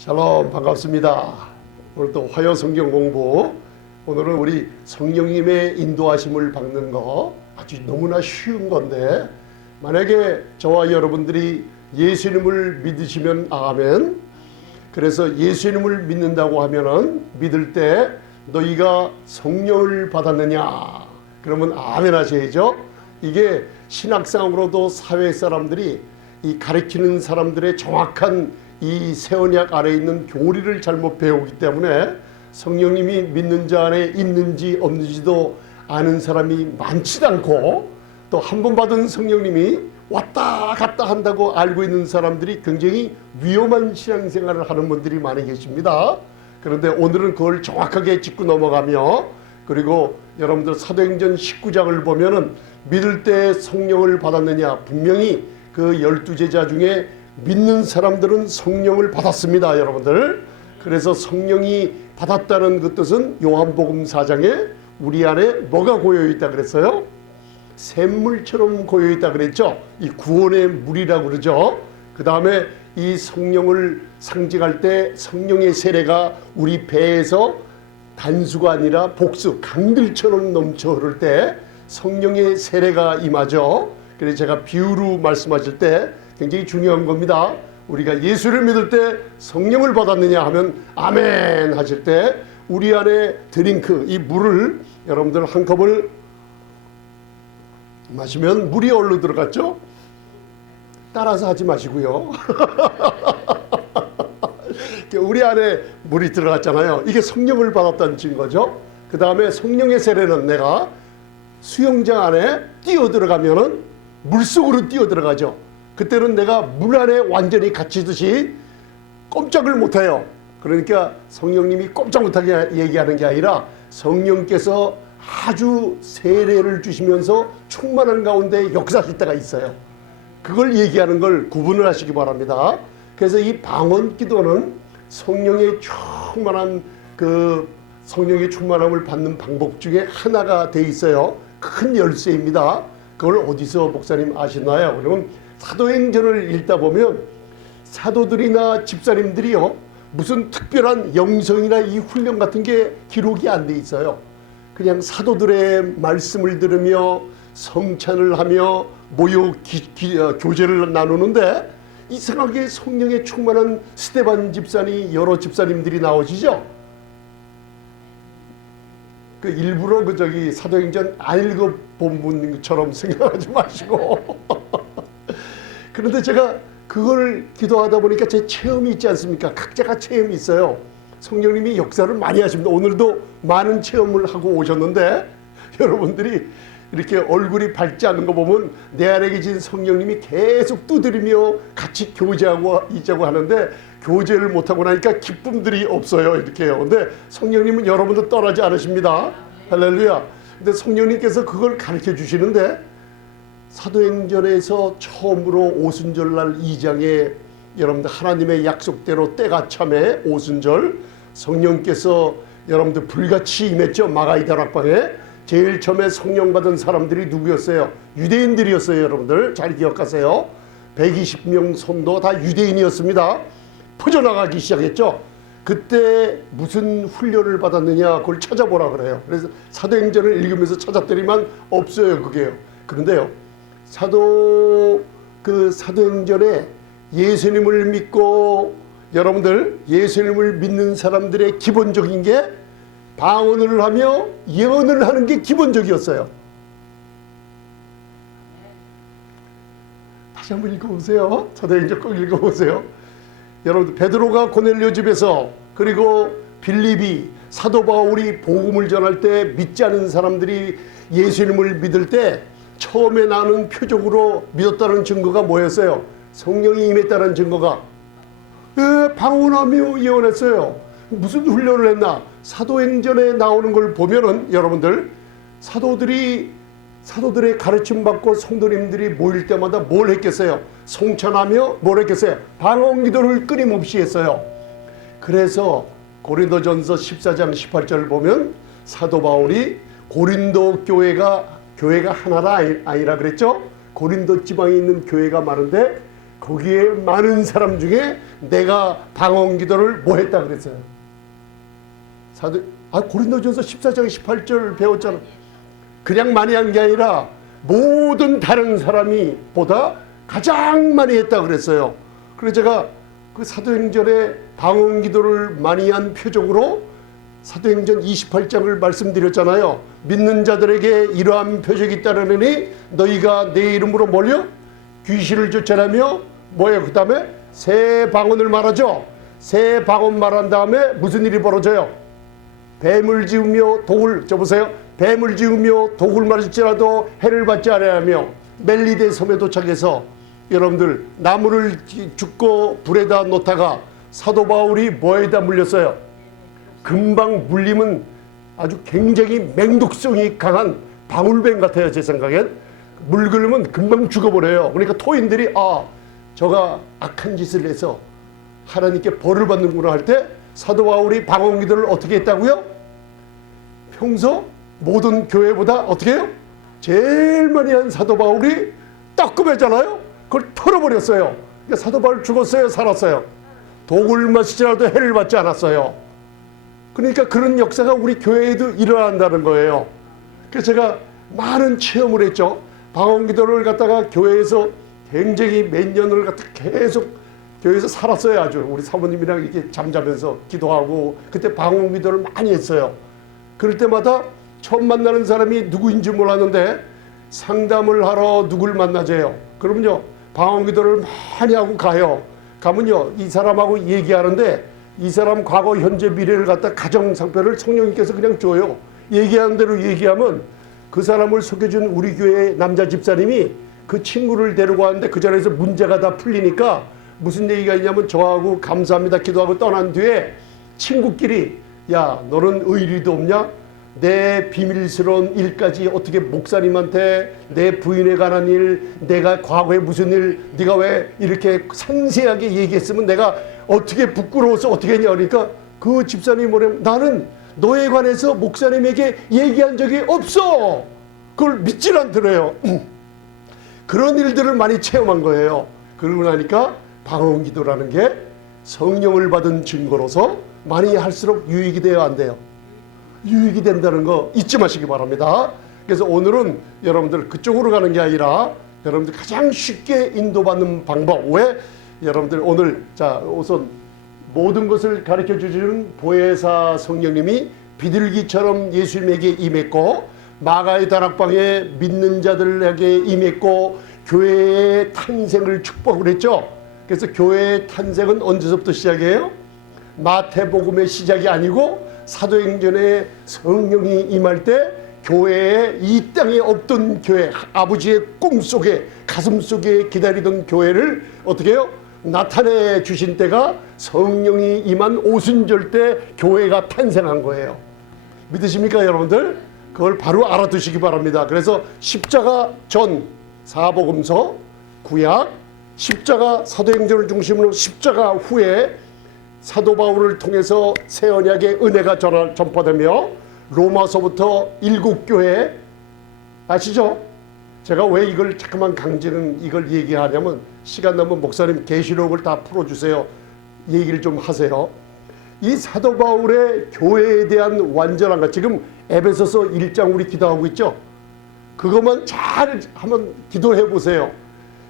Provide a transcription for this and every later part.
샬롬, 반갑습니다. 오늘도 화요 성경 공부. 오늘은 우리 성령님의 인도하심을 받는 거 아주 너무나 쉬운 건데, 만약에 저와 여러분들이 예수님을 믿으시면 아멘. 그래서 예수님을 믿는다고 하면은 믿을 때 너희가 성령을 받았느냐 그러면 아멘 하셔야죠. 이게 신학상으로도 사회 사람들이 이 가르치는 사람들의 정확한 이 새언약 아래에 있는 교리를 잘못 배우기 때문에 성령님이 믿는 자 안에 있는지 없는지도 아는 사람이 많지 않고, 또 한 번 받은 성령님이 왔다 갔다 한다고 알고 있는 사람들이 굉장히 위험한 신앙생활을 하는 분들이 많이 계십니다. 그런데 오늘은 그걸 정확하게 짚고 넘어가며, 그리고 여러분들 사도행전 19장을 보면은 믿을 때 성령을 받았느냐, 분명히 그 12제자 중에 믿는 사람들은 성령을 받았습니다, 여러분들. 그래서 성령이 받았다는 그 뜻은 요한복음 4장에 우리 안에 뭐가 고여있다 그랬어요? 샘물처럼 고여있다 그랬죠. 이 구원의 물이라고 그러죠. 그 다음에 이 성령을 상징할 때 성령의 세례가 우리 배에서 단수가 아니라 복수, 강들처럼 넘쳐 흐를 때 성령의 세례가 임하죠. 그래서 제가 비유로 말씀하실 때 굉장히 중요한 겁니다. 우리가 예수를 믿을 때 성령을 받았느냐 하면 아멘 하실 때 우리 안에 드링크, 이 물을 여러분들 한 컵을 마시면 물이 얼로 들어갔죠? 따라서 하지 마시고요. 우리 안에 물이 들어갔잖아요. 이게 성령을 받았다는 증거죠. 그 다음에 성령의 세례는 내가 수영장 안에 뛰어 들어가면은 물속으로 뛰어 들어가죠. 그때는 내가 물 안에 완전히 갇히듯이 꼼짝을 못해요. 그러니까 성령님이 꼼짝 못하게 얘기하는 게 아니라 성령께서 아주 세례를 주시면서 충만한 가운데 역사하실 때가 있어요. 그걸 얘기하는 걸 구분을 하시기 바랍니다. 그래서 이 방언 기도는 성령의 충만한 그 성령의 충만함을 받는 방법 중에 하나가 돼 있어요. 큰 열쇠입니다. 그걸 어디서 목사님 아시나요? 그러면 사도행전을 읽다 보면 사도들이나 집사님들이요, 무슨 특별한 영성이나 이 훈련 같은 게 기록이 안 돼 있어요. 그냥 사도들의 말씀을 들으며 성찬을 하며 모여 교제를 나누는데, 이상하게 성령에 충만한 스데반 집사님, 여러 집사님들이 나오시죠. 그 일부러 사도행전 안 읽어본 분처럼 생각하지 마시고 그런데 제가 그걸 기도하다 보니까 제 체험이 있지 않습니까? 각자가 체험이 있어요. 성령님이 역사를 많이 하십니다. 오늘도 많은 체험을 하고 오셨는데, 여러분들이 이렇게 얼굴이 밝지 않은 거 보면 내 안에 계신 성령님이 계속 두드리며 같이 교제하고 있자고 하는데, 교제를 못하고 나니까 기쁨들이 없어요. 이렇게요. 근데 성령님은 여러분들 떠나지 않으십니다. 할렐루야. 근데 성령님께서 그걸 가르쳐 주시는데, 사도행전에서 처음으로 오순절날 2장에 여러분들 하나님의 약속대로 때가 참에 오순절 성령께서 여러분들 불같이 임했죠. 마가이 다락방에 제일 처음에 성령 받은 사람들이 누구였어요? 유대인들이었어요. 여러분들 잘 기억하세요. 120명 손도 다 유대인이었습니다. 퍼져나가기 시작했죠. 그때 무슨 훈련을 받았느냐, 그걸 찾아보라 그래요. 그래서 사도행전을 읽으면서 찾았더니만 없어요, 그게요. 그런데요, 사도행전에 예수님을 믿고, 여러분들 예수님을 믿는 사람들의 기본적인 게 방언을 하며 예언을 하는 게 기본적이었어요. 다시 한번 읽어보세요. 사도행전 꼭 읽어보세요. 여러분들 베드로가 고넬료 집에서, 그리고 빌립이, 사도 바울이 복음을 전할 때 믿지 않은 사람들이 예수님을 믿을 때 처음에 나는 표적으로 믿었다는 증거가 뭐였어요? 성령이 임했다는 증거가 방언하며 예언했어요. 무슨 훈련을 했나? 사도행전에 나오는 걸 보면은 여러분들 사도들의 가르침 받고 성도님들이 모일 때마다 뭘 했겠어요? 성찬하며 뭘 했겠어요? 방언 기도를 끊임없이 했어요. 그래서 고린도전서 14장 18절 보면 사도 바울이 고린도 교회가 하나라 아니라 그랬죠? 고린도 지방에 있는 교회가 많은데 거기에 많은 사람 중에 내가 방언 기도를 뭐 했다 그랬어요? 고린도전서 14장 18절 배웠잖아. 그냥 많이 한 게 아니라 모든 다른 사람이 보다 가장 많이 했다 그랬어요. 그래서 제가 그 사도행전에 방언 기도를 많이 한 표적으로 사도행전 28장을 말씀드렸잖아요. 믿는 자들에게 이러한 표적이 있다르니 너희가 내 이름으로 몰려 귀신을 쫓아내며 뭐예요? 그 다음에 새 방언을 말하죠. 새 방언 말한 다음에 무슨 일이 벌어져요? 뱀을 지으며 독을, 보세요. 뱀을 지으며 독을 마실지라도 해를 받지 아니하며 멜리데 섬에 도착해서 여러분들 나무를 줍고 불에다 놓다가 사도 바울이 뭐에다 물렸어요? 금방 물리면 아주 굉장히 맹독성이 강한 방울뱀 같아요. 제 생각엔 물 그르면 금방 죽어버려요. 그러니까 토인들이 저가 악한 짓을 해서 하나님께 벌을 받는구나 할 때 사도 바울이 방언 기도를 어떻게 했다고요? 평소 모든 교회보다 어떻게 해요? 제일 많이 한 사도 바울이 따끔했잖아요. 그걸 털어버렸어요. 그러니까 사도 바울 죽었어요? 살았어요? 독을 마시지라도 해를 받지 않았어요. 그러니까 그런 역사가 우리 교회에도 일어난다는 거예요. 그래서 제가 많은 체험을 했죠. 방언 기도를 갖다가 교회에서 굉장히 몇 년을 갖다 계속 교회에서 살았어요. 아주 우리 사모님이랑 이렇게 잠자면서 기도하고 그때 방언 기도를 많이 했어요. 그럴 때마다 처음 만나는 사람이 누구인지 몰랐는데 상담을 하러 누굴 만나재요. 그러면요 방언 기도를 많이 하고 가요. 가면요 이 사람하고 얘기하는데 이 사람 과거 현재 미래를 갖다 가정상표를 성령님께서 그냥 줘요. 얘기하는 대로 얘기하면 그 사람을 속여준 우리 교회 남자 집사님이 그 친구를 데리고 왔는데 그 자리에서 문제가 다 풀리니까 무슨 얘기가 있냐면 저하고 감사합니다 기도하고 떠난 뒤에 친구끼리 야 너는 의리도 없냐? 내 비밀스러운 일까지 어떻게 목사님한테 내 부인에 관한 일 내가 과거에 무슨 일 네가 왜 이렇게 상세하게 얘기했으면 내가 어떻게 부끄러워서 어떻게 했냐 그러니까 그 집사님이 뭐냐면 나는 너에 관해서 목사님에게 얘기한 적이 없어. 그걸 믿질 않더래요. 그런 일들을 많이 체험한 거예요. 그러고 나니까 방언 기도라는 게 성령을 받은 증거로서 많이 할수록 유익이 돼야 안 돼요. 유익이 된다는 거 잊지 마시기 바랍니다. 그래서 오늘은 여러분들 그쪽으로 가는 게 아니라 여러분들 가장 쉽게 인도받는 방법. 왜? 여러분들 오늘 자 우선 모든 것을 가르쳐 주시는 보혜사 성령님이 비둘기처럼 예수님에게 임했고 마가의 다락방에 믿는 자들에게 임했고 교회의 탄생을 축복을 했죠. 그래서 교회의 탄생은 언제서부터 시작이에요? 마태복음의 시작이 아니고 사도행전에 성령이 임할 때 교회에 이 땅에 없던 교회 아버지의 꿈속에 가슴속에 기다리던 교회를 어떻게 해요? 나타내 주신 때가 성령이 임한 오순절 때 교회가 탄생한 거예요. 믿으십니까 여러분들? 그걸 바로 알아두시기 바랍니다. 그래서 십자가 전 사복음서 구약 십자가 사도행전을 중심으로 십자가 후에 사도 바울을 통해서 새 언약의 은혜가 전파되며 로마서부터 7교회 아시죠? 제가 왜 이걸 자꾸만 강제는 이걸 얘기하냐면 시간 나면 목사님 계시록을 다 풀어주세요. 얘기를 좀 하세요. 이 사도 바울의 교회에 대한 완전한 것 지금 에베소서 1장 우리 기도하고 있죠. 그것만 잘 한번 기도해 보세요.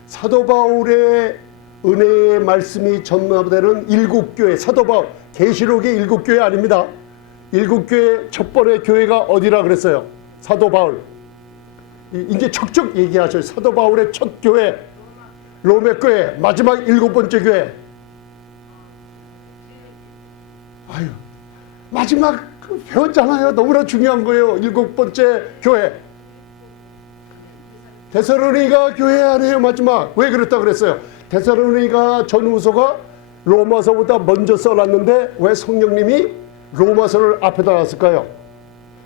사도 바울의 은혜의 말씀이 전파되는 7교회 사도 바울 계시록의 7교회 아닙니다. 7교회 첫 번째 교회가 어디라 그랬어요? 사도 바울 이제 척척 얘기하셔요. 사도 바울의 첫 교회 로마 교회 마지막 7번째 교회 아유 마지막 배웠잖아요. 너무나 중요한 거예요. 7번째 교회 데살로니가 교회 아니에요. 마지막 왜 그랬다 그랬어요? 데살로니가 전후서가 로마서보다 먼저 써놨는데 왜 성령님이 로마서를 앞에다 놨을까요?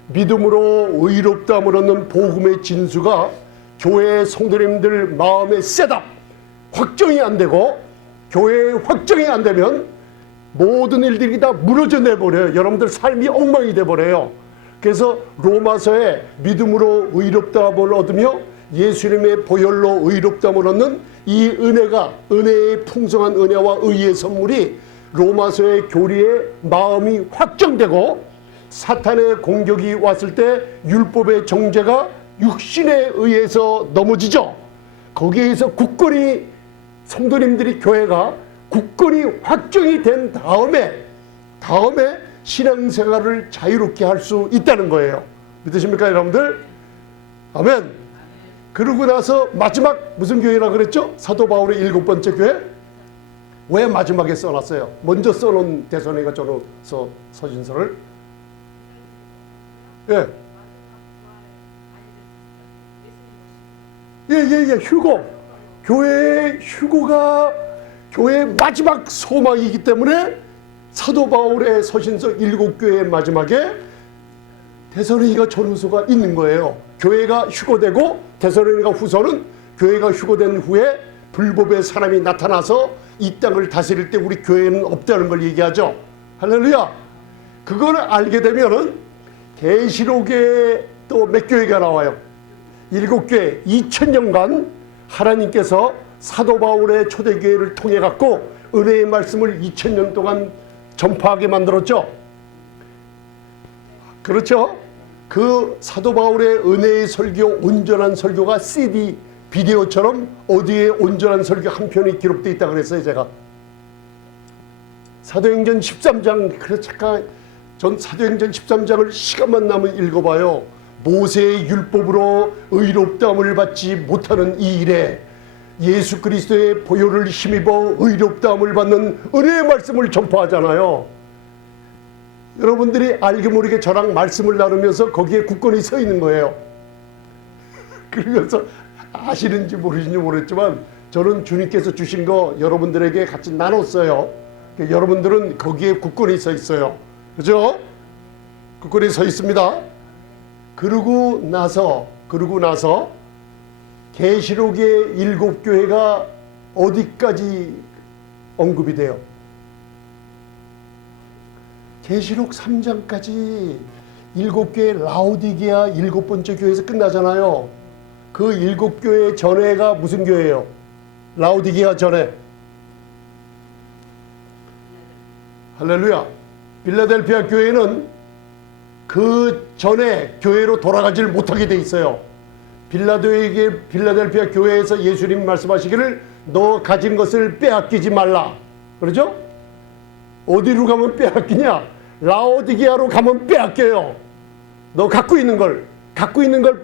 믿음으로 의롭다함을 얻는 복음의 진수가 교회의 성도님들 마음에 세다 확정이 안 되고 교회의 확정이 안 되면 모든 일들이 다 무너져 내버려요. 여러분들 삶이 엉망이 돼버려요. 그래서 로마서에 믿음으로 의롭다함을 얻으며 예수님의 보혈로 의롭다함을 얻는 이 은혜가, 은혜의 풍성한 은혜와 의의 선물이 로마서의 교리의 마음이 확정되고, 사탄의 공격이 왔을 때 율법의 정죄가 육신에 의해서 넘어지죠. 거기에서 굳건히 성도님들이, 교회가 굳건히 확정이 된 다음에 신앙생활을 자유롭게 할 수 있다는 거예요. 믿으십니까 여러분들? 아멘. 그러고 나서 마지막 무슨 교회라 그랬죠? 사도 바울의 7번째 교회? 왜 마지막에 써놨어요? 먼저 써놓은 데살로니가 전서 서신서를. 예. 휴고. 교회의 휴고가 교회의 마지막 소망이기 때문에 사도 바울의 서신서 7교회의 마지막에 데살로니가 전후서가 있는 거예요. 교회가 휴고되고 데살로니가 후서는 교회가 휴고된 후에 불법의 사람이 나타나서 이 땅을 다스릴 때 우리 교회는 없다는 걸 얘기하죠. 할렐루야. 그걸 알게 되면은 계시록에 또 몇 교회가 나와요. 7교회. 2000년간 하나님께서 사도 바울의 초대교회를 통해 갖고 은혜의 말씀을 2000년 동안 전파하게 만들었죠. 그렇죠? 그 사도 바울의 은혜의 설교, 온전한 설교가 CD, 비디오처럼 어디에 온전한 설교 한 편이 기록되어 있다고 그랬어요, 제가. 사도행전 13장, 그래서 잠깐 전 사도행전 13장을 시간만 나면 읽어봐요. 모세의 율법으로 의롭다함을 받지 못하는 이 일에 예수 그리스도의 보혈을 힘입어 의롭다함을 받는 은혜의 말씀을 전파하잖아요. 여러분들이 알게 모르게 저랑 말씀을 나누면서 거기에 굳건히 서 있는 거예요. 그러면서 아시는지 모르시는지 모르겠지만 저는 주님께서 주신 거 여러분들에게 같이 나눴어요. 여러분들은 거기에 굳건히 서 있어요. 그죠? 굳건히 서 있습니다. 그러고 나서 계시록의 7교회가 어디까지 언급이 돼요? 계시록 3장까지 7교회 라오디게아 7번째 교회에서 끝나잖아요. 그 7교회 전에가 무슨 교회예요? 라오디게아 전에. 할렐루야. 빌라델피아 교회는 그 전에 교회로 돌아가지를 못하게 돼 있어요. 빌라델피아 교회에서 예수님 말씀하시기를 너 가진 것을 빼앗기지 말라. 그러죠? 어디로 가면 빼앗기냐? 라오디게아로 가면 빼앗겨요. 너 갖고 있는 걸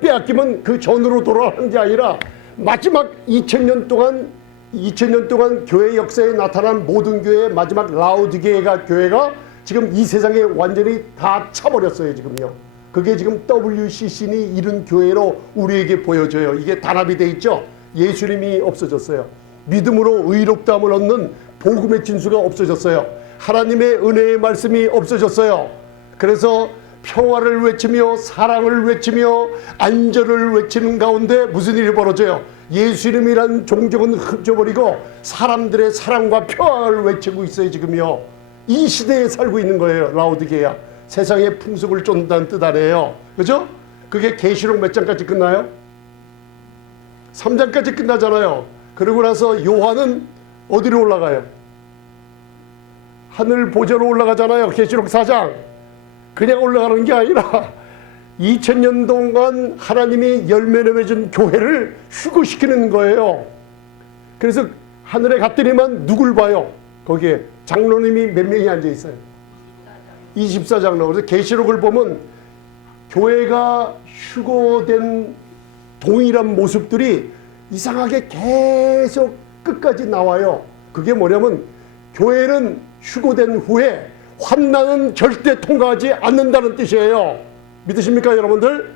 빼앗기면 그 전으로 돌아가는 게 아니라 마지막 2000년 동안 교회 역사에 나타난 모든 교회의 마지막 라오디게아 교회가 지금 이 세상에 완전히 다 차버렸어요, 지금요. 그게 지금 WCC니 이런 교회로 우리에게 보여져요. 이게 단합이 돼 있죠. 예수님이 없어졌어요. 믿음으로 의롭다함을 얻는 복음의 진수가 없어졌어요. 하나님의 은혜의 말씀이 없어졌어요. 그래서 평화를 외치며 사랑을 외치며 안전을 외치는 가운데 무슨 일이 벌어져요? 예수님이란 종족은 흡져버리고 사람들의 사랑과 평화를 외치고 있어요, 지금요. 이 시대에 살고 있는 거예요, 라오디게아. 세상의 풍속을 쫓는다는 뜻 아니에요. 그죠? 그게 계시록 몇 장까지 끝나요? 3장까지 끝나잖아요. 그러고 나서 요한은 어디로 올라가요? 하늘 보좌로 올라가잖아요. 계시록 4장. 그냥 올라가는 게 아니라 2000년 동안 하나님이 열매를 맺은 교회를 휴거시키는 거예요. 그래서 하늘에 갔더니만 누굴 봐요? 거기에 장로님이 몇 명이 앉아 있어요? 24장로. 그래서 계시록을 보면 교회가 휴거된 동일한 모습들이 이상하게 계속 끝까지 나와요. 그게 뭐냐면 교회는 휴거된 후에 환난은 절대 통과하지 않는다는 뜻이에요. 믿으십니까 여러분들?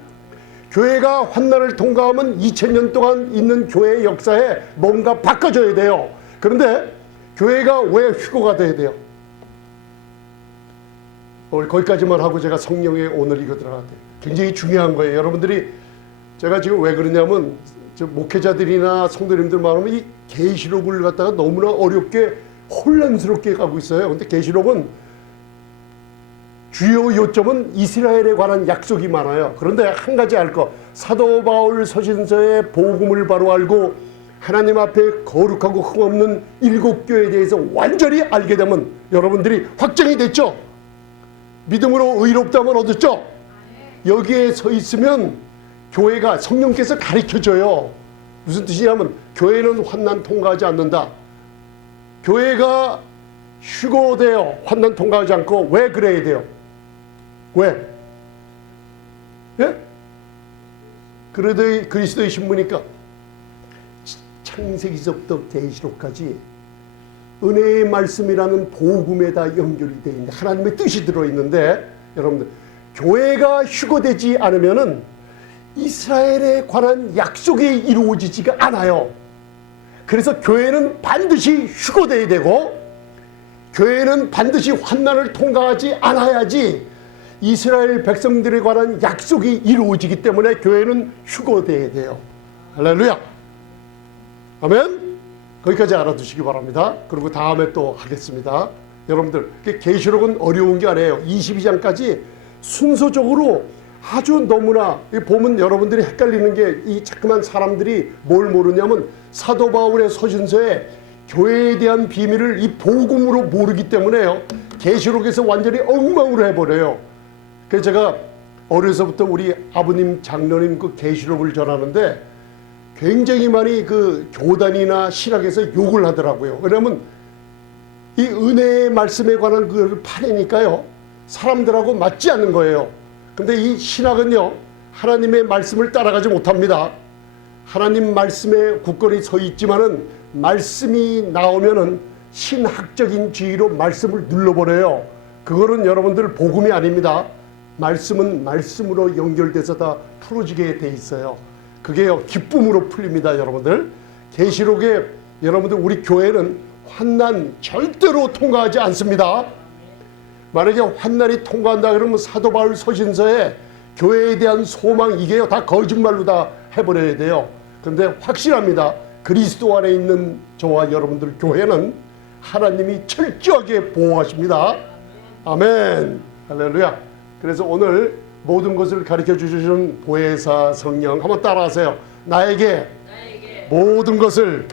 교회가 환난을 통과하면 2000년 동안 있는 교회의 역사에 뭔가 바꿔줘야 돼요. 그런데 교회가 왜 휴거가 돼야 돼요? 오늘 거기까지만 하고 제가 성령의 오늘 이거 들어가야 돼요. 굉장히 중요한 거예요. 여러분들이 제가 지금 왜 그러냐면 목회자들이나 성도님들 말하면 이 계시록을 갖다가 너무나 어렵게 혼란스럽게 가고 있어요. 근데 계시록은 주요 요점은 이스라엘에 관한 약속이 많아요. 그런데 한 가지 알 거, 사도 바울 서신서의 복음을 바로 알고 하나님 앞에 거룩하고 흠없는 7교회에 대해서 완전히 알게 되면 여러분들이 확정이 됐죠. 믿음으로 의롭다면 얻었죠. 여기에 서 있으면 교회가 성령께서 가르쳐줘요. 무슨 뜻이냐면 교회는 환난 통과하지 않는다. 교회가 휴거되어 환난 통과하지 않고 왜 그래야 돼요? 왜? 예? 그래도 그리스도의 신부니까. 창세기서부터 계시록까지 은혜의 말씀이라는 복음에다 연결이 되어 있는데 하나님의 뜻이 들어있는데 여러분들 교회가 휴거되지 않으면은 이스라엘에 관한 약속이 이루어지지가 않아요. 그래서 교회는 반드시 휴거되어야 되고 교회는 반드시 환난을 통과하지 않아야지 이스라엘 백성들에 관한 약속이 이루어지기 때문에 교회는 휴거되어야 돼요. 할렐루야. 아멘. 거기까지 알아두시기 바랍니다. 그리고 다음에 또 하겠습니다. 여러분들 계시록은 어려운 게 아니에요. 22장까지 순서적으로 아주 너무나 보면 여러분들이 헷갈리는 게 이 자꾸만 사람들이 뭘 모르냐면 사도 바울의 서신서에 교회에 대한 비밀을 이 복음으로 모르기 때문에요. 계시록에서 완전히 엉망으로 해버려요. 그래서 제가 어려서부터 우리 아버님 장로님 그 계시록을 전하는데 굉장히 많이 그 교단이나 신학에서 욕을 하더라고요. 왜냐하면 이 은혜의 말씀에 관한 그 판이니까요. 사람들하고 맞지 않는 거예요. 근데 이 신학은요. 하나님의 말씀을 따라가지 못합니다. 하나님 말씀에 굳건히 서 있지만은 말씀이 나오면은 신학적인 지위로 말씀을 눌러버려요. 그거는 여러분들 복음이 아닙니다. 말씀은 말씀으로 연결돼서 다 풀어지게 돼 있어요. 그게요 기쁨으로 풀립니다. 여러분들 계시록에 여러분들 우리 교회는 환난 절대로 통과하지 않습니다. 만약에 환난이 통과한다 그러면 사도 바울 서신서에 교회에 대한 소망 이게요 다 거짓말로 다 해버려야 돼요. 그런데 확실합니다. 그리스도 안에 있는 저와 여러분들 교회는 하나님이 철저하게 보호하십니다. 아멘. 할렐루야. 그래서 오늘 모든 것을 가르쳐 주시는 보혜사 성령 한번 따라하세요. 나에게 모든 것을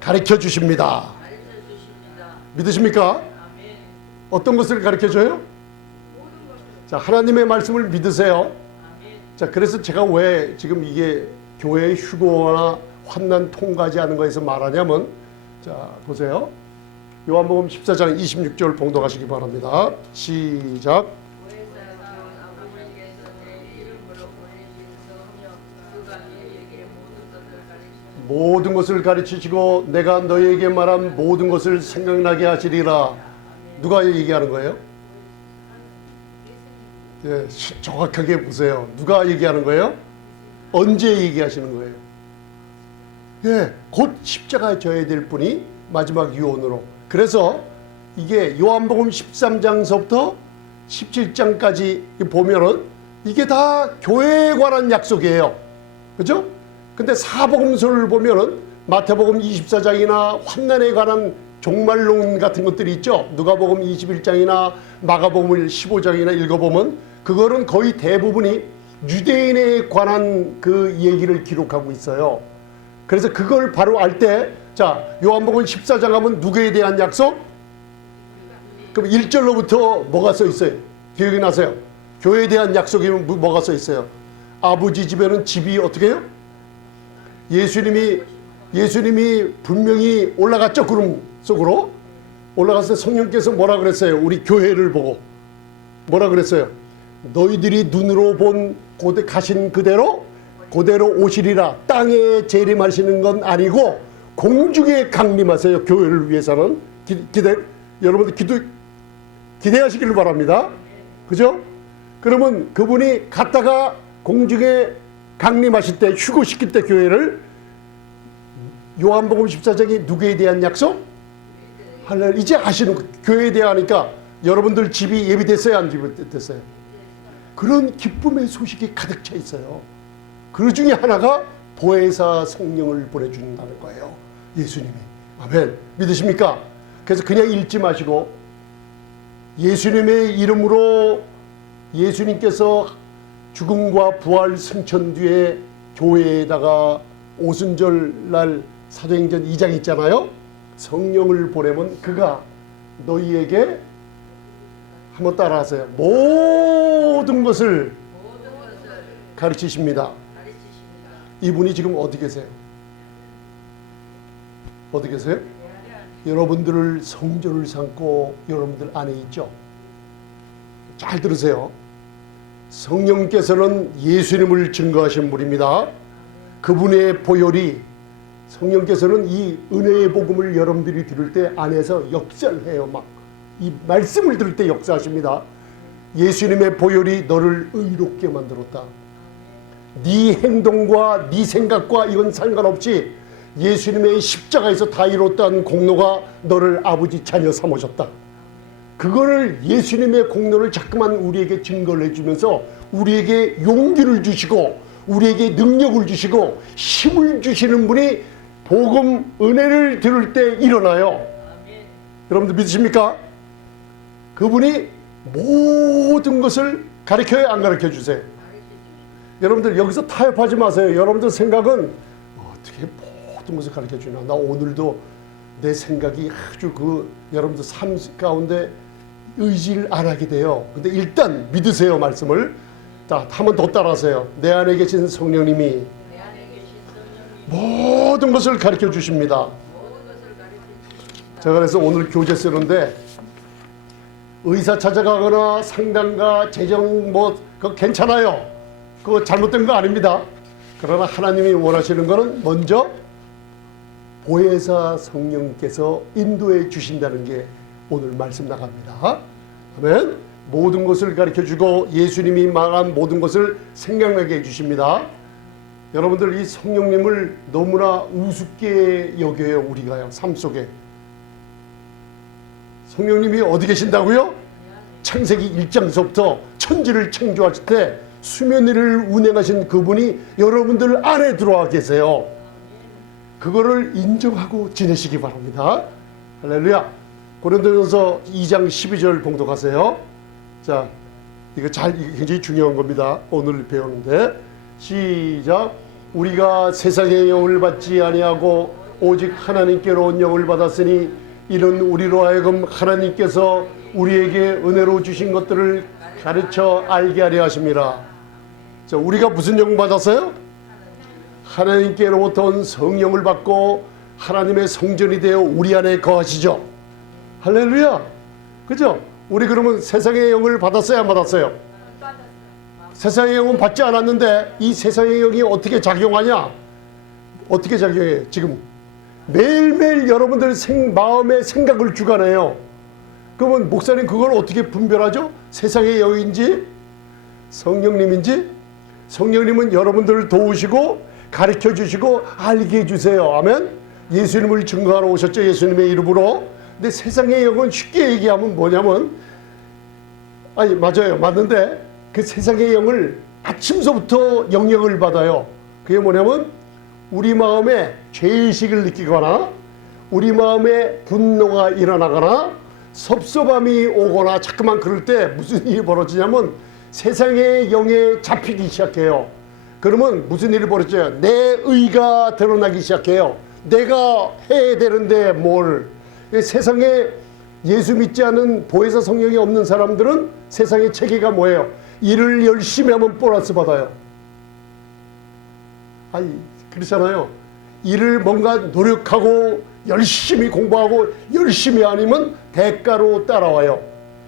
가르쳐 주십니다. 믿으십니까? 어떤 것을 가르쳐 줘요? 자, 하나님의 말씀을 믿으세요. 자, 그래서 제가 왜 지금 이게 교회의 휴거나 환난 통과하지 않은 거에서 말하냐면 자, 보세요. 요한복음 14장 26절 봉독하시기 바랍니다. 시작. 모든 것을 가르치시고 내가 너희에게 말한 모든 것을 생각나게 하시리라. 누가 얘기하는 거예요? 예, 정확하게 보세요. 누가 얘기하는 거예요? 언제 얘기하시는 거예요? 예, 곧 십자가에 져야 될 분이 마지막 유언으로. 그래서 이게 요한복음 13장서부터 17장까지 보면은 이게 다 교회에 관한 약속이에요. 그죠? 근데 사복음서를 보면은 마태복음 24장이나 환난에 관한 종말론 같은 것들이 있죠. 누가복음 21장이나 마가복음 15장이나 읽어보면 그거는 거의 대부분이 유대인에 관한 그 얘기를 기록하고 있어요. 그래서 그걸 바로 알 때, 자, 요한복음 14장 하면 누구에 대한 약속? 그럼 1절로부터 뭐가 써 있어요? 기억이 나세요? 교회에 대한 약속이면 뭐가 써 있어요? 아버지 집에는 집이 어떻게 해요? 예수님이 분명히 올라갔죠. 구름 속으로 올라갔을 때 성령께서 뭐라 그랬어요? 우리 교회를 보고 뭐라 그랬어요? 너희들이 눈으로 본 고대 가신 그대로 오시리라. 땅에 재림하시는 건 아니고 공중에 강림하세요. 교회를 위해서는 여러분들 기대하시기를 바랍니다. 그죠? 그러면 그분이 갔다가 공중에 강림하실 때 휴거시킬 때 교회를 요한복음 14장이 누구에 대한 약속? 할렐루야. 이제 아시는 교회에 대하니까 여러분들 집이 예비됐어요? 안 예비됐어요? 그런 기쁨의 소식이 가득 차 있어요. 그 중에 하나가 보혜사 성령을 보내준다는 거예요. 예수님이. 아멘. 믿으십니까? 그래서 그냥 읽지 마시고 예수님의 이름으로 예수님께서 죽음과 부활 승천 뒤에 교회에다가 오순절 날 사도행전 2장 있잖아요. 성령을 보내면 그가 너희에게 한번 따라하세요. 모든 것을 가르치십니다. 이분이 지금 어디 계세요? 어디 계세요? 여러분들을 성전을 삼고 여러분들 안에 있죠. 잘 들으세요. 성령께서는 예수님을 증거하신 분입니다. 그분의 보혈이, 성령께서는 이 은혜의 복음을 여러분들이 들을 때 안에서 역사를 해요. 막 이 말씀을 들을 때 역사하십니다. 예수님의 보혈이 너를 의롭게 만들었다. 네 행동과 네 생각과 이건 상관없이 예수님의 십자가에서 다 이뤘다는 공로가 너를 아버지 자녀 삼으셨다. 그거를 예수님의 공로를 자꾸만 우리에게 증거를 해주면서 우리에게 용기를 주시고 우리에게 능력을 주시고 힘을 주시는 분이 복음 은혜를 들을 때 일어나요. 여러분들 믿으십니까? 그분이 모든 것을 가르쳐요, 안 가르쳐 주세요? 여러분들 여기서 타협하지 마세요. 여러분들 생각은 어떻게 모든 것을 가르쳐 주나? 나 오늘도 내 생각이 아주 여러분들 삶 가운데 의지를 안 하게 돼요. 근데 일단 믿으세요, 말씀을. 자, 한 번 더 따라하세요. 내 안에 계신 성령님이 모든 것을 가르쳐 주십니다. 제가 그래서 오늘 교재 쓰는데 의사 찾아가거나 상담가 재정 그거 괜찮아요. 그거 잘못된 거 아닙니다. 그러나 하나님이 원하시는 거는 먼저 보혜사 성령께서 인도해 주신다는 게 오늘 말씀 나갑니다. 아멘. 모든 것을 가르쳐주고 예수님이 말한 모든 것을 생각나게 해주십니다. 여러분들 이 성령님을 너무나 우습게 여겨요. 우리가요, 삶 속에. 성령님이 어디 계신다고요? 창세기 1장서부터 천지를 창조하실 때 수면 위를 운행하신 그분이 여러분들 안에 들어와 계세요. 그거를 인정하고 지내시기 바랍니다. 할렐루야. 고린도전서 2장 12절 봉독하세요. 자, 이게 굉장히 중요한 겁니다. 오늘 배우는데. 시작. 우리가 세상의 영을 받지 아니하고 오직 하나님께로 온 영을 받았으니 이는 우리로 하여금 하나님께서 우리에게 은혜로 주신 것들을 가르쳐 알게 하려 하심이라. 자, 우리가 무슨 영 받았어요? 하나님께로부터 온 성령을 받고 하나님의 성전이 되어 우리 안에 거하시죠. 할렐루야. 그죠? 우리 그러면 세상의 영을 받았어요, 안 받았어요? 세상의 영은 받지 않았는데 이 세상의 영이 어떻게 작용하냐? 어떻게 작용해요? 지금 매일매일 여러분들 마음의 생각을 주관해요. 그러면 목사님 그걸 어떻게 분별하죠? 세상의 영인지 성령님인지? 성령님은 여러분들을 도우시고 가르쳐 주시고 알게 해주세요. 아멘. 예수님을 증거하러 오셨죠, 예수님의 이름으로. 근데 세상의 영은 쉽게 얘기하면 뭐냐면, 아니 맞아요, 맞는데 그 세상의 영을 아침서부터 영향을 받아요. 그게 뭐냐면 우리 마음에 죄의식을 느끼거나 우리 마음에 분노가 일어나거나 섭섭함이 오거나 자꾸만 그럴 때 무슨 일이 벌어지냐면 세상의 영에 잡히기 시작해요. 그러면 무슨 일이 벌어져요? 내 의가 드러나기 시작해요. 내가 해야 되는데 뭘. 세상에 예수 믿지 않은 보혜사 성령이 없는 사람들은 세상의 체계가 뭐예요? 일을 열심히 하면 보너스 받아요. 아니 그렇잖아요. 일을 뭔가 노력하고 열심히 공부하고 열심히 아니면 대가로 따라와요.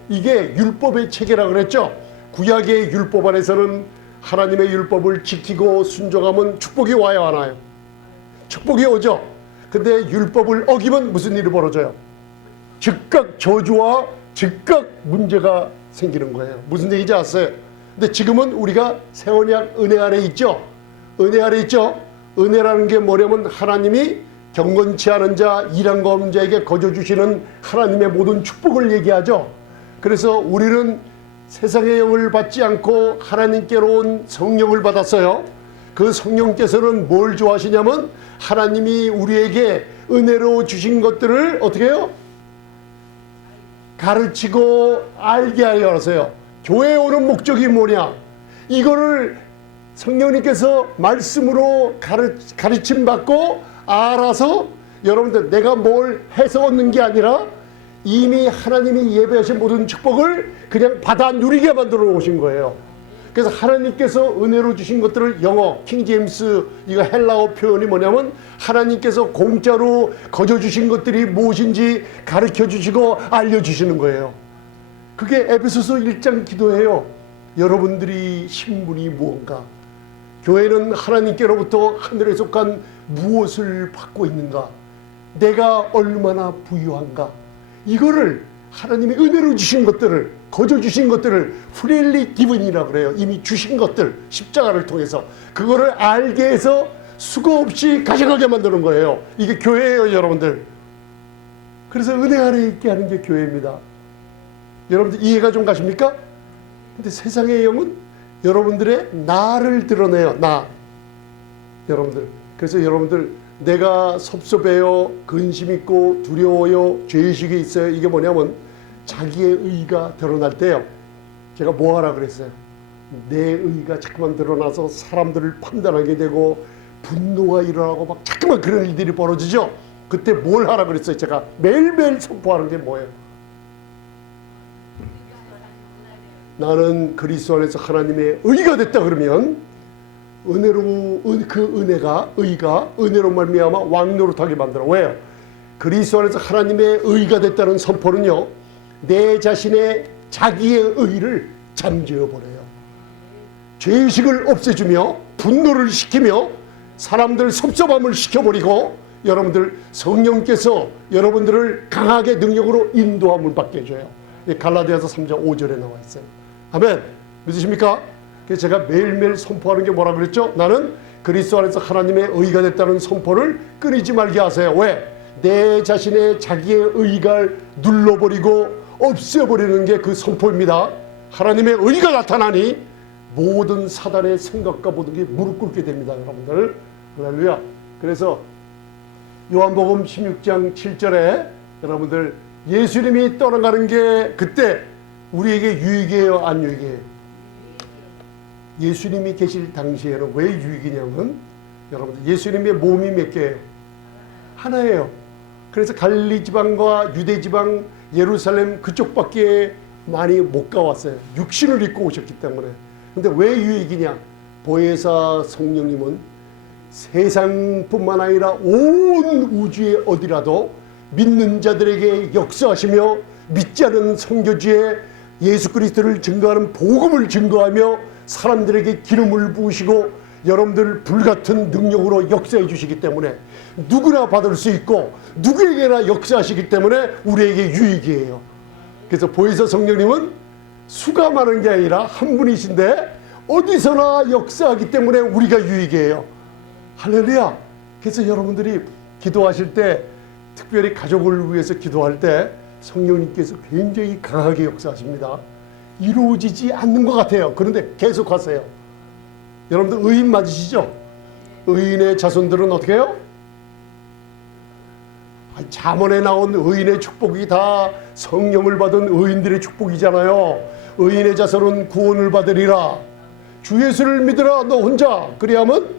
이게 율법의 체계라 그랬죠. 구약의 율법 안에서는 하나님의 율법을 지키고 순종하면 축복이 와요, 안 와요? 축복이 오죠. 근데 율법을 어기면 무슨 일이 벌어져요? 즉각 저주와 즉각 문제가 생기는 거예요. 무슨 얘기인지 아세요? 근데 지금은 우리가 새 언약 은혜 아래 있죠. 은혜 아래 있죠. 은혜라는 게 뭐냐면 하나님이 경건치 않은 자, 일한 거 없는 자에게 거저 주시는 하나님의 모든 축복을 얘기하죠. 그래서 우리는 세상의 영을 받지 않고 하나님께로 온 성령을 받았어요. 그 성령께서는 뭘 좋아하시냐면 하나님이 우리에게 은혜로 주신 것들을 어떻게 해요? 가르치고 알게 하려 하세요. 교회에 오는 목적이 뭐냐? 이거를 성령님께서 말씀으로 가르침 받고 알아서 여러분들 내가 뭘 해서 얻는 게 아니라 이미 하나님이 예배하신 모든 축복을 그냥 받아 누리게 만들어 놓으신 거예요. 그래서 하나님께서 은혜로 주신 것들을 영어 킹제임스 이거 헬라어 표현이 뭐냐면 하나님께서 공짜로 거저 주신 것들이 무엇인지 가르쳐 주시고 알려 주시는 거예요. 그게 에베소서 1장 기도예요. 여러분들이 신분이 무언가, 교회는 하나님께로부터 하늘에 속한 무엇을 받고 있는가, 내가 얼마나 부유한가, 이거를 하나님이 은혜로 주신 것들을, 거저 주신 것들을 freely given이라고 그래요. 이미 주신 것들, 십자가를 통해서 그거를 알게 해서 수고 없이 가져가게 만드는 거예요. 이게 교회예요, 여러분들. 그래서 은혜 아래 있게 하는 게 교회입니다. 여러분들 이해가 좀 가십니까? 근데 세상의 영은 여러분들의 나를 드러내요. 나. 여러분들. 그래서 여러분들 내가 섭섭해요, 근심 있고 두려워요, 죄의식이 있어요. 이게 뭐냐면 자기의 의가 드러날 때요. 제가 뭐 하라 그랬어요? 내 의가 자꾸만 드러나서 사람들을 판단하게 되고 분노가 일어나고 막 자꾸만 그런 일들이 벌어지죠. 그때 뭘 하라 그랬어요? 제가 매일매일 선포하는 게 뭐예요? 나는 그리스도 안에서 하나님의 의가 됐다 그러면 은혜로 그 의가 은혜로 말미암아 왕노릇하게 만들어. 왜요? 그리스도 안에서 하나님의 의가 됐다는 선포는요, 내 자신의 자기의 의를 잠재워 버려요. 죄의식을 없애주며 분노를 시키며 사람들 섭섭함을 시켜버리고 여러분들 성령께서 여러분들을 강하게 능력으로 인도함을 받게 해줘요. 갈라디아서 3장 5절에 나와 있어요. 아멘. 믿으십니까? 그래서 제가 매일매일 선포하는 게 뭐라 그랬죠? 나는 그리스도 안에서 하나님의 의가 됐다는 선포를 끊이지 말게 하세요. 왜? 내 자신의 자기의 의가 눌러버리고 없애버리는 게 그 선포입니다. 하나님의 의가 나타나니 모든 사단의 생각과 모든 게 무릎 꿇게 됩니다, 여러분들. 할렐루야. 그래서 요한복음 16장 7절에 여러분들 예수님이 떠나가는 게 그때 우리에게 유익이에요, 안 유익이에요? 예수님이 계실 당시에는 왜 유익이냐면 여러분들 예수님의 몸이 몇 개예요? 하나예요. 그래서 갈릴리 지방과 유대 지방 예루살렘 그쪽밖에 많이 못 가왔어요. 육신을 입고 오셨기 때문에. 근데 왜 유익이냐? 보혜사 성령님은 세상뿐만 아니라 온 우주의 어디라도 믿는 자들에게 역사하시며 믿지 않은 선교지에 예수 그리스도를 증거하는 복음을 증거하며 사람들에게 기름을 부으시고 여러분들 불같은 능력으로 역사해 주시기 때문에 누구나 받을 수 있고 누구에게나 역사하시기 때문에 우리에게 유익이에요. 그래서 보혜사 성령님은 수가 많은 게 아니라 한 분이신데 어디서나 역사하기 때문에 우리가 유익이에요. 할렐루야. 그래서 여러분들이 기도하실 때 특별히 가족을 위해서 기도할 때 성령님께서 굉장히 강하게 역사하십니다. 이루어지지 않는 것 같아요. 그런데 계속 하세요. 여러분들 의인 맞으시죠? 의인의 자손들은 어떻게 해요? 잠언에 나온 의인의 축복이 다 성령을 받은 의인들의 축복이잖아요. 의인의 자손은 구원을 받으리라. 주 예수를 믿으라 너 혼자. 그리하면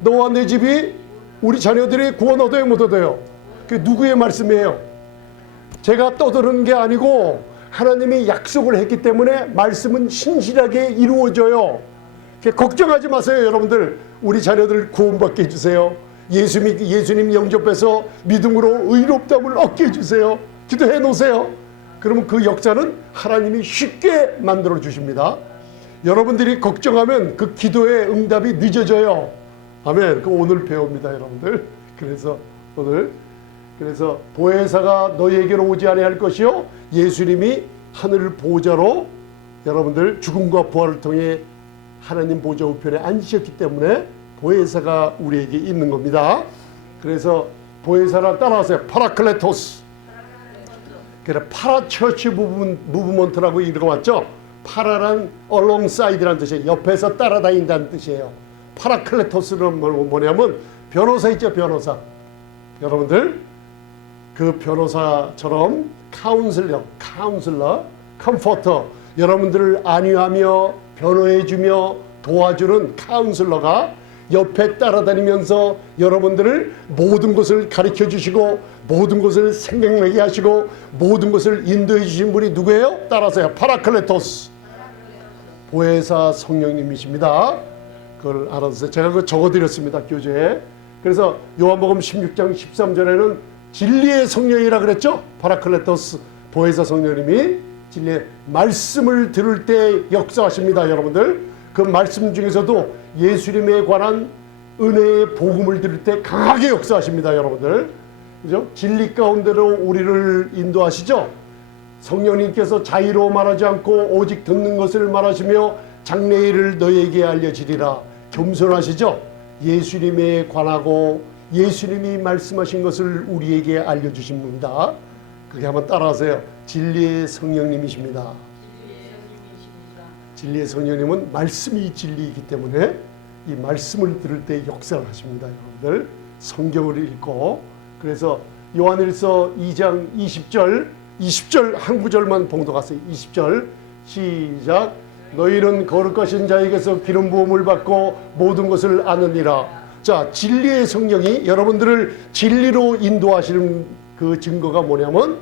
너와 내 집이 우리 자녀들이 구원 얻어요, 못 얻어요? 그게 누구의 말씀이에요? 제가 떠드는 게 아니고 하나님이 약속을 했기 때문에 말씀은 신실하게 이루어져요. 걱정하지 마세요, 여러분들. 우리 자녀들 구원받게 해주세요. 예수님 영접해서 믿음으로 의롭다움을 얻게 해주세요. 기도해 놓으세요. 그러면 그 역사는 하나님이 쉽게 만들어 주십니다. 여러분들이 걱정하면 그 기도의 응답이 늦어져요. 아멘. 그 오늘 배웁니다, 여러분들. 그래서 오늘 보혜사가 너희에게로 오지 아니할 것이요 예수님이 하늘 보좌로 여러분들 죽음과 부활을 통해 하나님 보좌 우편에 앉으셨기 때문에 보혜사가 우리에게 있는 겁니다. 그래서 보혜사를 따라하세요. 파라클레토스. 그래 파라처치 무브먼트라고 읽어봤죠. 파라란 alongside라는 뜻이에요. 옆에서 따라다닌다는 뜻이에요. 파라클레토스는 뭐냐면 변호사 있죠, 변호사. 여러분들 그 변호사처럼 카운슬러, 컴포터, 여러분들을 안위하며 변호해주며 도와주는 카운슬러가 옆에 따라다니면서 여러분들을 모든 것을 가르쳐 주시고 모든 것을 생각나게 하시고 모든 것을 인도해 주신 분이 누구예요? 따라서요. 파라클레토스. 보혜사 성령님이십니다. 그걸 알아주세요. 제가 그거 적어드렸습니다. 교재에. 그래서 요한복음 16장 13절에는 진리의 성령이라 그랬죠. 파라클레토스 보혜사 성령님이 진리의 말씀을 들을 때 역사하십니다. 여러분들 그 말씀 중에서도 예수님에 관한 은혜의 복음을 들을 때 강하게 역사하십니다. 여러분들 그죠? 진리 가운데로 우리를 인도하시죠. 성령님께서 자의로 말하지 않고 오직 듣는 것을 말하시며 장래일을 너에게 알려지리라. 겸손하시죠. 예수님에 관하고 예수님이 말씀하신 것을 우리에게 알려주십니다. 그게 한번 따라하세요. 진리의 성령님이십니다. 진리의 성령님은 말씀이 진리이기 때문에 이 말씀을 들을 때 역사를 하십니다. 여러분들 성경을 읽고 그래서 요한일서 2장 20절 한 구절만 봉독하세요. 20절 시작. 너희는 거룩하신 자에게서 기름 부음을 받고 모든 것을 아느니라. 자, 진리의 성령이 여러분들을 진리로 인도하시는 그 증거가 뭐냐면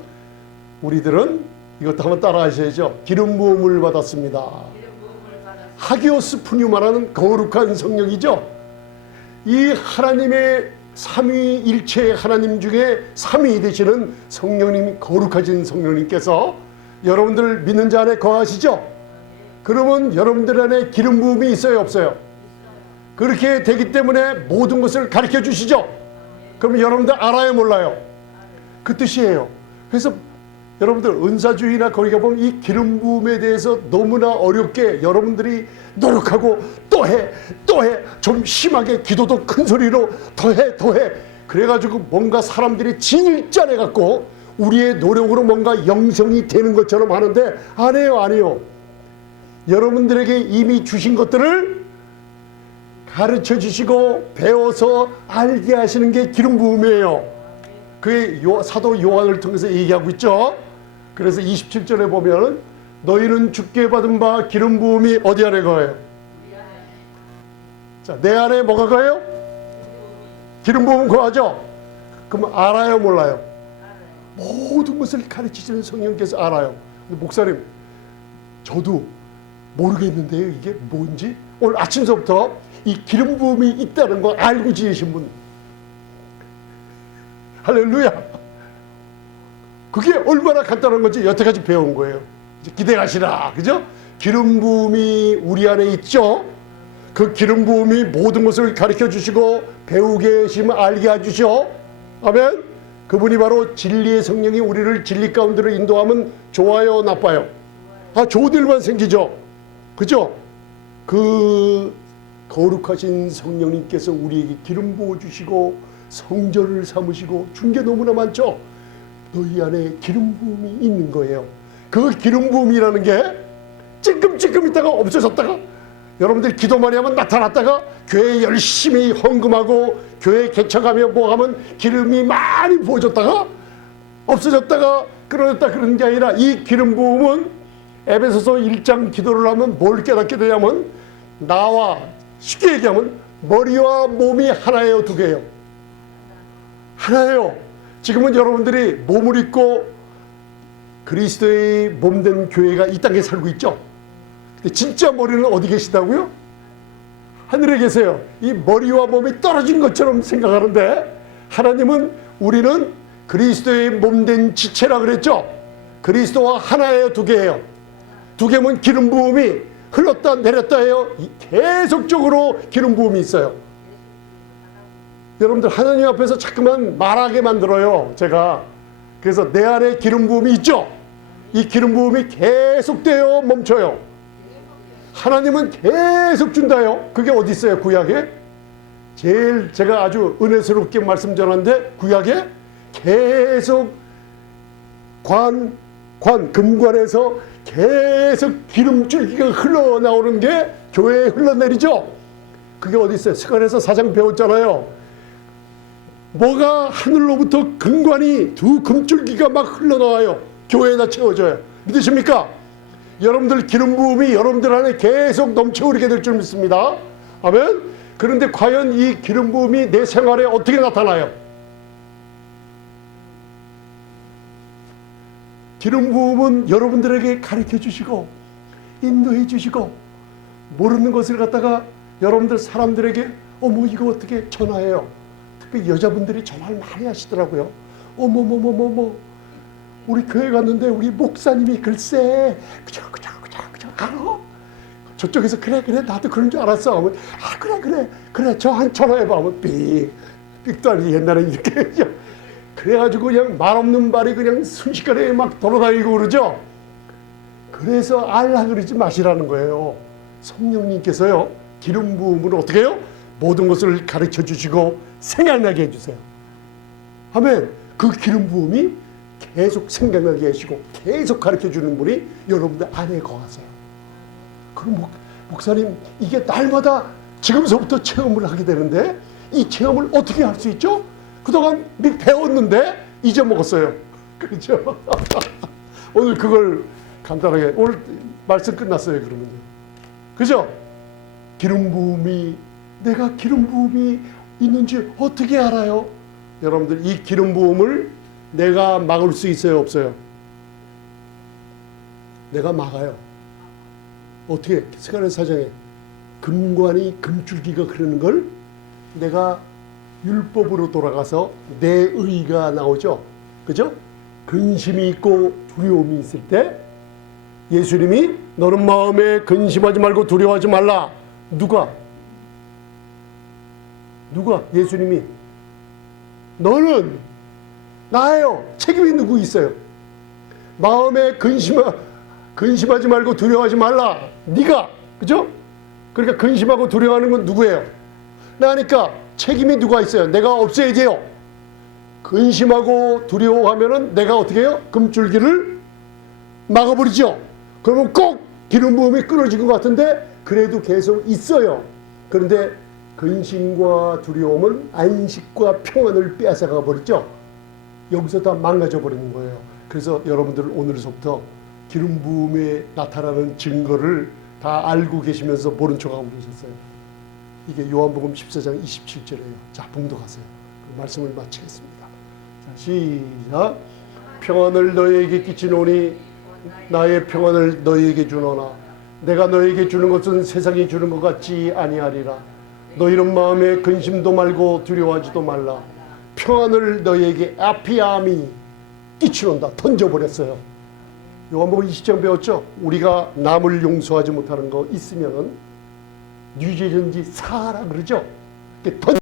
우리들은 이것도 한번 따라 하셔야죠. 기름 부음을 받았습니다. 하기오스 푸뉴마라는 거룩한 성령이죠. 이 하나님의 삼위일체 하나님 중에 삼위 되시는 성령님, 거룩하신 성령님께서 여러분들 믿는 자 안에 거하시죠. 그러면 여러분들 안에 기름 부음이 있어요, 없어요? 그렇게 되기 때문에 모든 것을 가르쳐 주시죠. 그럼 여러분들 알아요, 몰라요? 그 뜻이에요. 그래서 여러분들 은사주의나 거기 가보면 이 기름 부음에 대해서 너무나 어렵게 여러분들이 노력하고 또 해 좀 심하게 기도도 큰 소리로 더해 그래가지고 뭔가 사람들이 진을 짜내갖고 우리의 노력으로 뭔가 영성이 되는 것처럼 하는데 아니에요. 여러분들에게 이미 주신 것들을 가르쳐 주시고 배워서 알게 하시는 게 기름 부음이에요. 그게 사도 요한을 통해서 얘기하고 있죠. 그래서 27절에 보면 너희는 주께 받은 바 기름 부음이 어디 안에 거예요? 자, 내 안에 뭐가 거예요? 기름 부음 거하죠? 그럼 알아요, 몰라요? 모든 것을 가르치시는 성령께서 알아요. 근데 목사님, 저도 모르겠는데요, 이게 뭔지? 오늘 아침서부터 이 기름 부음이 있다는 거 알고 지내신 분, 할렐루야. 그게 얼마나 간단한 건지 여태까지 배운 거예요. 이제 기대하시라, 그죠? 기름 부음이 우리 안에 있죠. 그 기름 부음이 모든 것을 가르쳐 주시고 배우게 하시면 알게 해주셔. 아멘. 그분이 바로 진리의 성령이 우리를 진리 가운데로 인도하면 좋아요, 나빠요? 좋은 일만 생기죠. 그죠? 그 거룩하신 성령님께서 우리에게 기름 부어주시고 성전을 삼으시고 준 게 너무나 많죠. 너희 안에 기름 부음이 있는 거예요. 그 기름 부음이라는 게 찔끔찔끔 있다가 없어졌다가 여러분들 기도 많이 하면 나타났다가 교회 열심히 헌금하고 교회 개척하며 뭐 하면 기름이 많이 부어졌다가 없어졌다가 끊어졌다 그런 게 아니라 이 기름 부음은 에베소서 1장 기도를 하면 뭘 깨닫게 되냐면 나와 쉽게 얘기하면 머리와 몸이 하나예요, 두 개예요? 하나예요. 지금은 여러분들이 몸을 입고 그리스도의 몸된 교회가 이 땅에 살고 있죠. 근데 진짜 머리는 어디 계시다고요? 하늘에 계세요. 이 머리와 몸이 떨어진 것처럼 생각하는데 하나님은 우리는 그리스도의 몸된 지체라 그랬죠. 그리스도와 하나예요, 두 개예요? 두 개면 기름 부음이 흘렀다 내렸다 해요. 계속적으로 기름 부음이 있어요. 여러분들 하나님 앞에서 자꾸만 말하게 만들어요, 제가. 그래서 내 안에 기름 부음이 있죠. 이 기름 부음이 계속돼요, 멈춰요? 하나님은 계속 준다요. 그게 어디 있어요, 구약에? 제일 제가 아주 은혜스럽게 말씀 전하는데 구약에 계속 금관에서 계속 기름줄기가 흘러나오는 게 교회에 흘러내리죠. 그게 어디 있어요? 스가랴서 4장 배웠잖아요. 뭐가 하늘로부터 금관이 두 금줄기가 막 흘러나와요. 교회에다 채워져요. 믿으십니까? 여러분들 기름 부음이 여러분들 안에 계속 넘쳐 흐르게 될 줄 믿습니다. 아멘. 그런데 과연 이 기름 부음이 내 생활에 어떻게 나타나요? 기름 부음은 여러분들에게 가르쳐 주시고 인도해 주시고 모르는 것을 갖다가 여러분들 사람들에게 어머 이거 어떻게 전화해요? 특히 여자분들이 전화를 많이 하시더라고요. 어머머머머머 우리 교회 갔는데 우리 목사님이 글쎄 그저 알아? 저쪽에서 그래 나도 그런 줄 알았어 하면 그래 저 한 전화해봐 하면 삑도 아니지 옛날에 이렇게 그래가지고 그냥 말 없는 말이 그냥 순식간에 막 돌아다니고 그러죠. 그래서 알라 그러지 마시라는 거예요. 성령님께서요 기름 부음으로 어떻게 해요? 모든 것을 가르쳐 주시고 생각나게 해주세요. 아멘. 그 기름 부음이 계속 생각나게 하시고 계속 가르쳐 주는 분이 여러분들 안에 거하세요. 그럼 목사님 이게 날마다 지금서부터 체험을 하게 되는데 이 체험을 어떻게 할 수 있죠? 그동안 배웠는데 잊어먹었어요. 그렇죠? 오늘 그걸 간단하게 오늘 말씀 끝났어요. 그러면요. 그죠? 기름 부음이 내가 기름 부음이 있는지 어떻게 알아요? 여러분들 이 기름 부음을 내가 막을 수 있어요? 없어요? 내가 막아요. 어떻게? 스가랴 사장에 금관이 금줄기가 흐르는 걸 내가 율법으로 돌아가서 내 의가 나오죠. 그죠? 근심이 있고 두려움이 있을 때 예수님이 너는 마음에 근심하지 말고 두려워하지 말라. 누가? 예수님이 너는 나예요. 책임이 누구 있어요? 마음에 근심하지 말고 두려워하지 말라. 네가. 그죠? 그러니까 근심하고 두려워하는 건 누구예요? 나니까 책임이 누가 있어요? 내가 없애야 돼요. 근심하고 두려워하면은 내가 어떻게 해요? 금줄기를 막아버리죠. 그러면 꼭 기름 부음이 끊어진 것 같은데 그래도 계속 있어요. 그런데 근심과 두려움은 안식과 평안을 빼앗아가 버리죠. 여기서 다 망가져 버리는 거예요. 그래서 여러분들 오늘서부터 기름 부음에 나타나는 증거를 다 알고 계시면서 모른 척하고 계셨어요. 이게 요한복음 14장 27절이에요. 자, 봉독하세요. 그 말씀을 마치겠습니다. 자, 시작. 평안을 너희에게 끼치노니 나의 평안을 너희에게 주노나 내가 너희에게 주는 것은 세상이 주는 것 같지 아니하리라. 너희는 마음에 근심도 말고 두려워하지도 말라. 평안을 너희에게 아피아미 끼치는다. 던져버렸어요. 요한복음 20장 배웠죠? 우리가 남을 용서하지 못하는 거 있으면 뉴제전지 사라 그러죠?